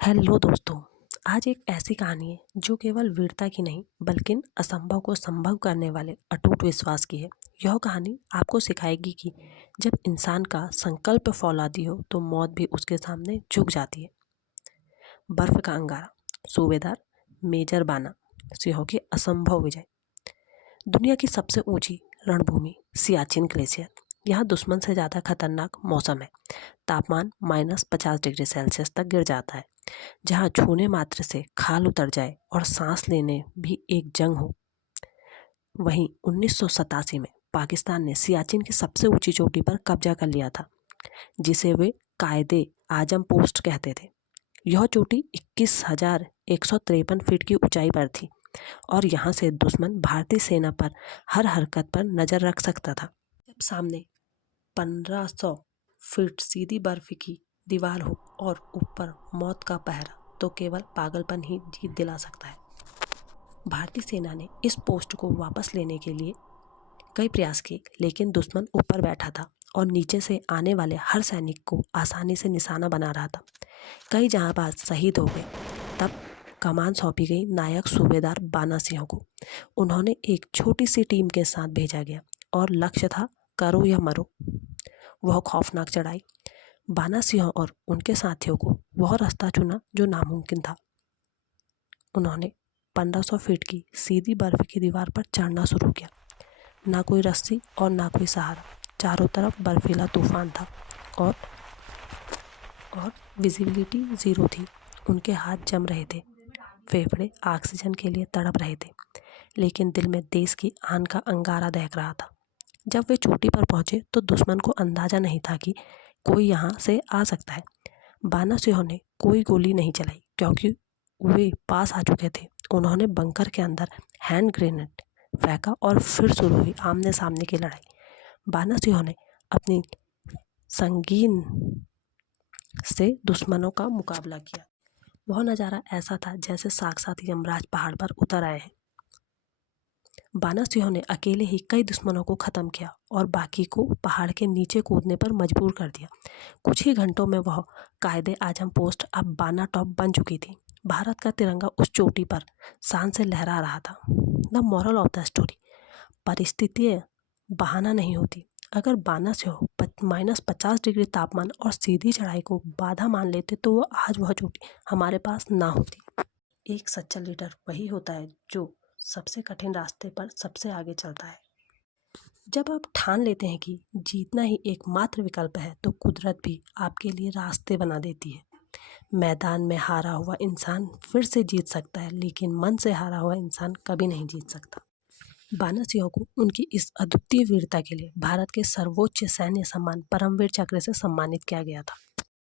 Hello दोस्तों। आज एक ऐसी कहानी है जो केवल वीरता की नहीं बल्कि असंभव को संभव करने वाले अटूट विश्वास की है। यह कहानी आपको सिखाएगी कि जब इंसान का संकल्प फौलादी हो तो मौत भी उसके सामने झुक जाती है। बर्फ का अंगारा। सूबेदार मेजर बाना सिंह की असंभव विजय। दुनिया की सबसे ऊंची रणभूमि सियाचिन ग्लेशियर। यहाँ दुश्मन से ज़्यादा खतरनाक मौसम है। तापमान -50 डिग्री सेल्सियस तक गिर जाता है। जहाँ छूने मात्र से खाल उतर जाए और सांस लेने भी एक जंग हो। वहीं 1987 में पाकिस्तान ने सियाचिन की सबसे ऊंची चोटी पर कब्जा कर लिया था, जिसे वे कायदे आजम पोस्ट कहते थे। यह चोटी 21,153 फीट की ऊंचाई पर थी और यहाँ से दुश्मन भारतीय सेना पर हर हरकत पर नजर रख सकता था। जब सामने 1500 फीट सीधी बर्फ की दीवार हो और ऊपर मौत का पहरा, तो केवल पागलपन ही जीत दिला सकता है। भारतीय सेना ने इस पोस्ट को वापस लेने के लिए कई प्रयास किए, लेकिन दुश्मन ऊपर बैठा था और नीचे से आने वाले हर सैनिक को आसानी से निशाना बना रहा था। कई जहांबाज शहीद हो गए। तब कमान सौंपी गई नायक सूबेदार बाना सिंह को। उन्होंने एक छोटी सी टीम के साथ भेजा गया और लक्ष्य था करो या मरो। वह खौफनाक चढ़ाई। बाना सिंह और उनके साथियों को वह रास्ता चुना जो नामुमकिन था। उन्होंने 1500 फीट की सीधी बर्फ की दीवार पर चढ़ना शुरू किया। ना कोई रस्सी और ना कोई सहारा। चारों तरफ बर्फीला तूफान था और विजिबिलिटी ज़ीरो थी। उनके हाथ जम रहे थे, फेफड़े ऑक्सीजन के लिए तड़प रहे थे, लेकिन दिल में देश की आन का अंगारा दहक रहा था। जब वे चोटी पर पहुंचे तो दुश्मन को अंदाजा नहीं था कि कोई यहाँ से आ सकता है। बाना सिंह ने कोई गोली नहीं चलाई क्योंकि वे पास आ चुके थे। उन्होंने बंकर के अंदर हैंड ग्रेनेड फेंका और फिर शुरू हुई आमने सामने की लड़ाई। बाना सिंह ने अपनी संगीन से दुश्मनों का मुकाबला किया। वह नज़ारा ऐसा था जैसे साक्षात यमराज पहाड़ पर उतर आए हैं। बाना सिंह ने अकेले ही कई दुश्मनों को ख़त्म किया और बाकी को पहाड़ के नीचे कूदने पर मजबूर कर दिया। कुछ ही घंटों में वह कायदे आजम पोस्ट अब बाना टॉप बन चुकी थी। भारत का तिरंगा उस चोटी पर शान से लहरा रहा था। The moral of the story, परिस्थितियाँ बहाना नहीं होती। अगर बाना सिंह -50 डिग्री तापमान और सीधी चढ़ाई को बाधा मान लेते तो वो आज वह चोटी हमारे पास ना होती। एक सच्चा लीडर वही होता है जो सबसे कठिन रास्ते पर सबसे आगे चलता है। जब आप ठान लेते हैं कि जीतना ही एकमात्र विकल्प है तो कुदरत भी आपके लिए रास्ते बना देती है। मैदान में हारा हुआ इंसान फिर से जीत सकता है, लेकिन मन से हारा हुआ इंसान कभी नहीं जीत सकता। बाना सिंह को उनकी इस अद्वितीय वीरता के लिए भारत के सर्वोच्च सैन्य सम्मान परमवीर चक्र से सम्मानित किया गया था।